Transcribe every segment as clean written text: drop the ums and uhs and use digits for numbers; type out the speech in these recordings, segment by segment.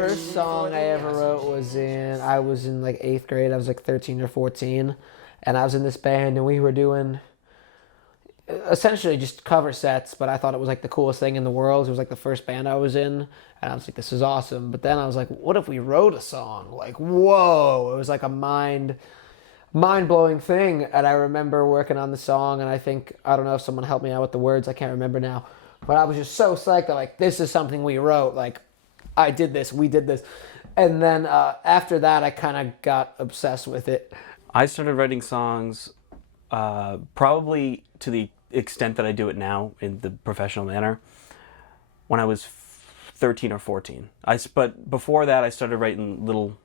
first song I ever wrote I was in like 8th grade. I was like 13 or 14. And I was in this band and we were doing essentially just cover sets, but I thought it was like the coolest thing in the world. It was like the first band I was in. And I was like, this is awesome. But then I was like, what if we wrote a song? Like, whoa. It was like a mind-blowing thing. And I remember working on the song, and I don't know if someone helped me out with the words, I can't remember now, but I was just so psyched that like, this is something we wrote, like I did this, we did this. And then after that I kind of got obsessed with it. I started writing songs probably to the extent that I do it now in the professional manner when I was 13 or 14. But before that I started writing little,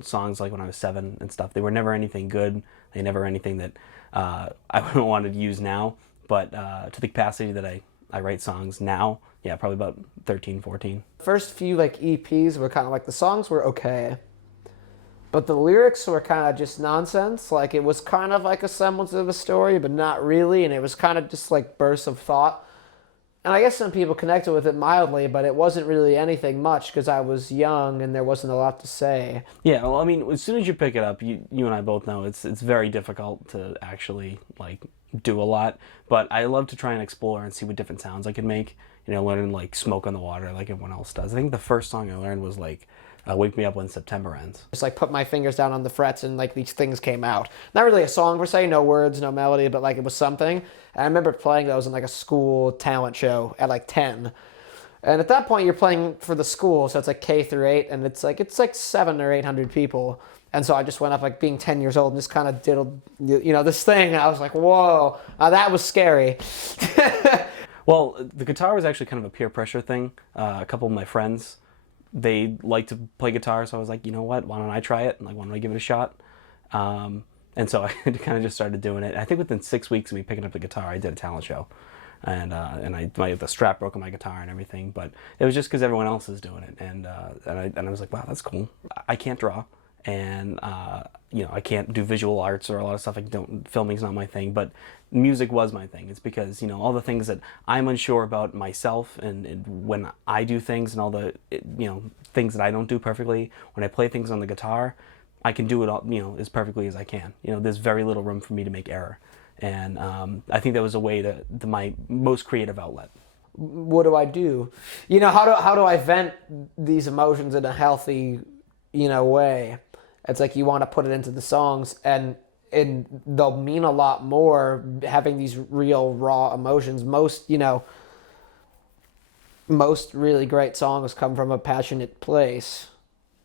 songs like when I was 7 and stuff. They were never anything good. They never anything that I would want to use now. But to the capacity that I write songs now, yeah, probably about 13, 14. First few like EPs were kind of like, the songs were okay, but the lyrics were kind of just nonsense. Like it was kind of like a semblance of a story, but not really. And it was kind of just like bursts of thought. And I guess some people connected with it mildly, but it wasn't really anything much because I was young and there wasn't a lot to say. Yeah, well, I mean, as soon as you pick it up, you and I both know it's very difficult to actually like do a lot. But I love to try and explore and see what different sounds I can make. Learning like Smoke on the Water like everyone else does. I think the first song I learned was like Wake Me Up When September Ends. Just like put my fingers down on the frets and like these things came out. Not really a song per se, no words, no melody, but like it was something. And I remember playing those in like a school talent show at like 10. And at that point you're playing for the school, so it's like K through 8, and it's like 700 or 800 people. And so I just went up like being 10 years old and just kind of diddled, this thing. And I was like, whoa, that was scary. Well, the guitar was actually kind of a peer pressure thing. A couple of my friends, they like to play guitar, so I was like, you know what, why don't I try it? Like, why don't I give it a shot? And so I kind of just started doing it. I think within 6 weeks of me picking up the guitar, I did a talent show. And the strap broke on my guitar and everything, but it was just because everyone else is doing it. And I was like, wow, that's cool. I can't draw, and I can't do visual arts or a lot of stuff. Filming's not my thing, but music was my thing. It's because all the things that I'm unsure about myself, and when I do things, and all the things that I don't do perfectly, when I play things on the guitar, I can do it all as perfectly as I can. There's very little room for me to make error, and I think that was a way to my most creative outlet. What do I do? How do I vent these emotions in a healthy way? It's like you want to put it into the songs, and they'll mean a lot more having these real raw emotions. Most really great songs come from a passionate place.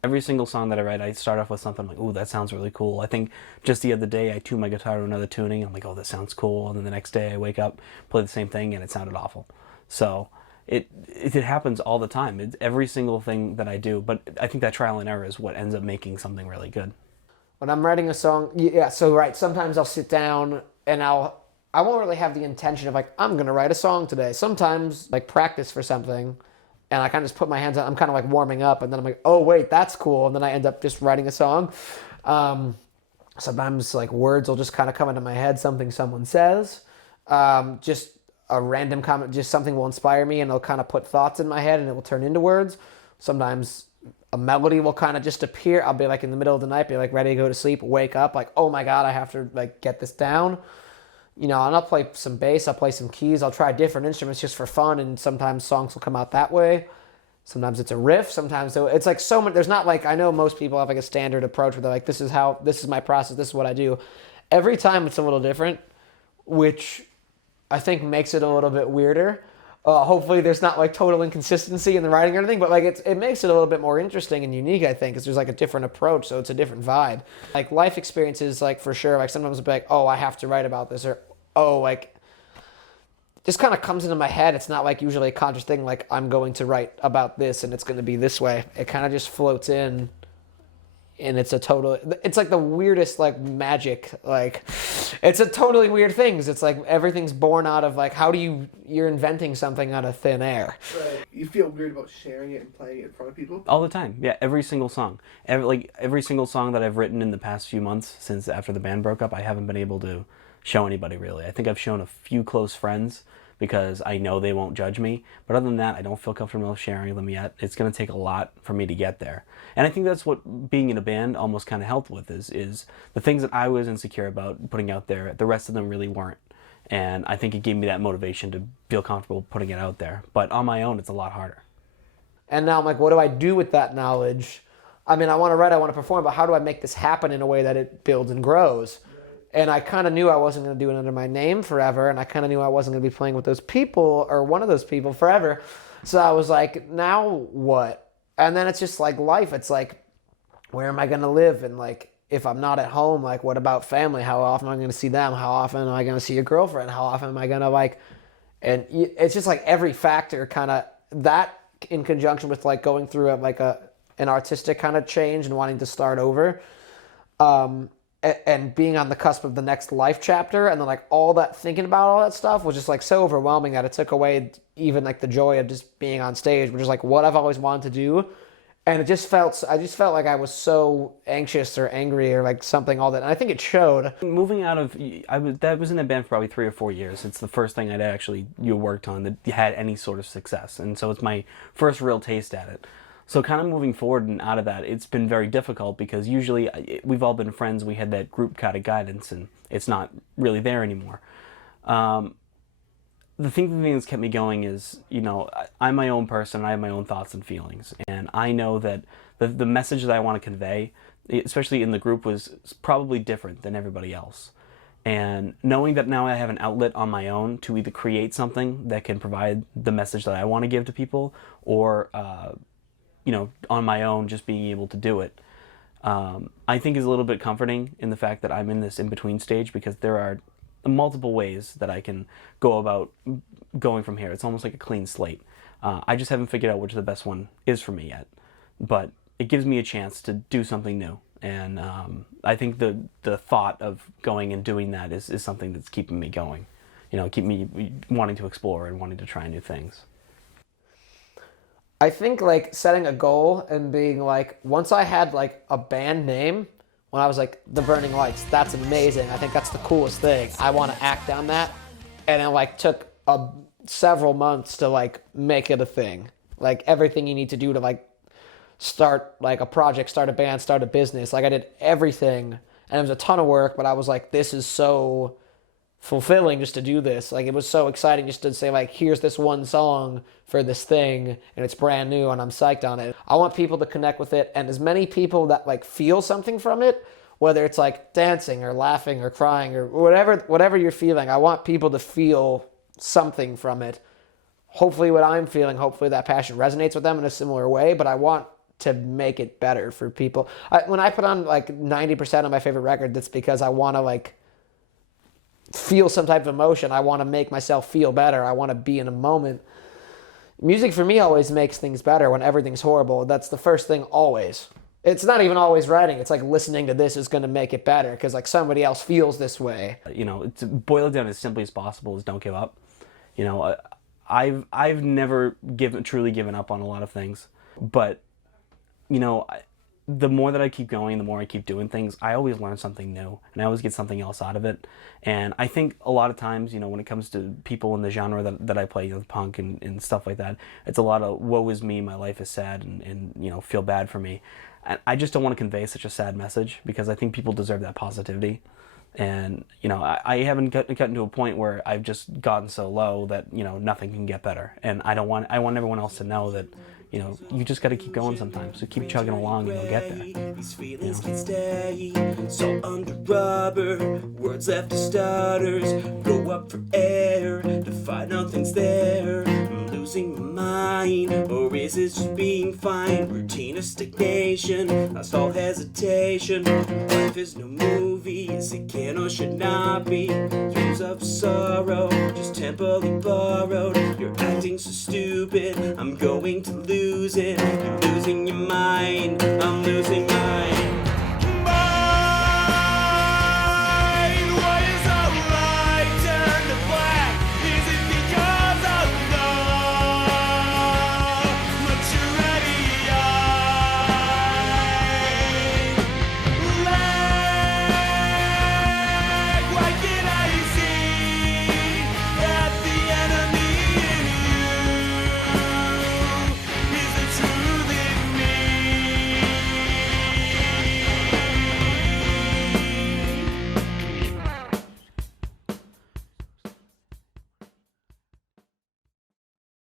Every single song that I write, I start off with something like, "Ooh, that sounds really cool." I think just the other day I tuned my guitar to another tuning, and I'm like, "Oh, that sounds cool." And then the next day I wake up, play the same thing, and it sounded awful. So it happens all the time. It's every single thing that I do, but I think that trial and error is what ends up making something really good. When I'm writing a song, sometimes I'll sit down and I won't really have the intention of like, I'm gonna write a song today. Sometimes like practice for something, and I kind of just put my hands on, I'm kind of like warming up, and then I'm like, oh wait, that's cool, and then I end up just writing a song. Sometimes like words will just kind of come into my head, something someone says, just a random comment, just something will inspire me, and it'll kind of put thoughts in my head, and it will turn into words. Sometimes a melody will kind of just appear. I'll be like in the middle of the night, be like ready to go to sleep, wake up, like, oh my God, I have to like get this down. And I'll play some bass, I'll play some keys, I'll try different instruments just for fun, and sometimes songs will come out that way. Sometimes it's a riff, sometimes it's like so much. There's not like, I know most people have like a standard approach where they're like, this is my process, this is what I do. Every time it's a little different, which I think makes it a little bit weirder. Hopefully there's not like total inconsistency in the writing or anything, but like it makes it a little bit more interesting and unique, I think, because there's like a different approach, so it's a different vibe. Like life experiences, like for sure, like sometimes I'll be like, oh, I have to write about this, or oh, like just kind of comes into my head. It's not like usually a conscious thing, like I'm going to write about this and it's going to be this way. It kind of just floats in. And it's like the weirdest like magic, like it's a totally weird thing. It's like everything's born out of like, you're inventing something out of thin air. Right. You feel weird about sharing it and playing it in front of people? All the time. Yeah, every single song. Every single song that I've written in the past few months since after the band broke up, I haven't been able to show anybody really. I think I've shown a few close friends, because I know they won't judge me. But other than that, I don't feel comfortable sharing them yet. It's going to take a lot for me to get there. And I think that's what being in a band almost kind of helped with is the things that I was insecure about putting out there, the rest of them really weren't. And I think it gave me that motivation to feel comfortable putting it out there. But on my own, it's a lot harder. And now I'm like, what do I do with that knowledge? I mean, I want to write, I want to perform, but how do I make this happen in a way that it builds and grows? And I kind of knew I wasn't going to do it under my name forever, and I kind of knew I wasn't going to be playing with those people or one of those people forever. So I was like, now what? And then it's just like life. It's like, where am I going to live? And like, if I'm not at home, like, what about family? How often am I going to see them? How often am I going to see a girlfriend? How often am I going to like, and it's just like every factor kind of, that in conjunction with like going through an artistic kind of change and wanting to start over, and being on the cusp of the next life chapter, and then like all that, thinking about all that stuff was just like so overwhelming that it took away even like the joy of just being on stage, which is like what I've always wanted to do. And I just felt like I was so anxious or angry or like something, all that. And I think it showed. Moving out of, that was in a band for probably 3 or 4 years. It's the first thing I'd actually worked on that had any sort of success. And so it's my first real taste at it. So kind of moving forward and out of that, it's been very difficult because usually we've all been friends. We had that group kind of guidance, and it's not really there anymore. The thing that's kept me going is, I'm my own person. I have my own thoughts and feelings. And I know that the message that I want to convey, especially in the group, was probably different than everybody else. And knowing that now I have an outlet on my own to either create something that can provide the message that I want to give to people, or on my own, just being able to do it, I think is a little bit comforting in the fact that I'm in this in-between stage, because there are multiple ways that I can go about going from here. It's almost like a clean slate. I just haven't figured out which the best one is for me yet, but it gives me a chance to do something new. And I think the thought of going and doing that is something that's keeping me going, keep me wanting to explore and wanting to try new things. I think like setting a goal and being like, once I had like a band name, when I was like the Burning Lights, that's amazing. I think that's the coolest thing. I want to act on that. And it like took several months to like make it a thing. Like everything you need to do to like start like a project, start a band, start a business. Like I did everything, and it was a ton of work, but I was like, this is so fulfilling just to do this. Like it was so exciting just to say like, here's this one song for this thing, and it's brand new, and I'm psyched on it. I want people to connect with it, and as many people that like feel something from it, whether it's like dancing or laughing or crying or whatever you're feeling, I want people to feel something from it. Hopefully what I'm feeling, hopefully that passion resonates with them in a similar way, but I want to make it better for people. When I put on like 90% of my favorite record, that's because I want to like feel some type of emotion. I want to make myself feel better. I want to be in a moment. Music for me always makes things better when everything's horrible. That's the first thing always. It's not even always writing. It's like listening to this is going to make it better because like somebody else feels this way. To boil it down as simply as possible is don't give up. I've never truly given up on a lot of things, but the more that I keep going, the more I keep doing things, I always learn something new, and I always get something else out of it. And I think a lot of times, when it comes to people in the genre that I play, punk and stuff like that, it's a lot of woe is me, my life is sad, and feel bad for me. And I just don't want to convey such a sad message, because I think people deserve that positivity. And, I haven't gotten to a point where I've just gotten so low that, nothing can get better. And I want everyone else to know that, you just got to keep going sometimes. So keep chugging along and you'll get there. These feelings can stay, salt under rubber, words left as stutters, go up for air to find nothing's there. I'm losing my mind, or is it just being fine? Routine of stagnation, lost all hesitation. Life is no movie, is it can or should not be. Years of sorrow, just temporarily borrowed. You're acting so stupid, I'm going to lose it. You're losing your mind, I'm losing mine.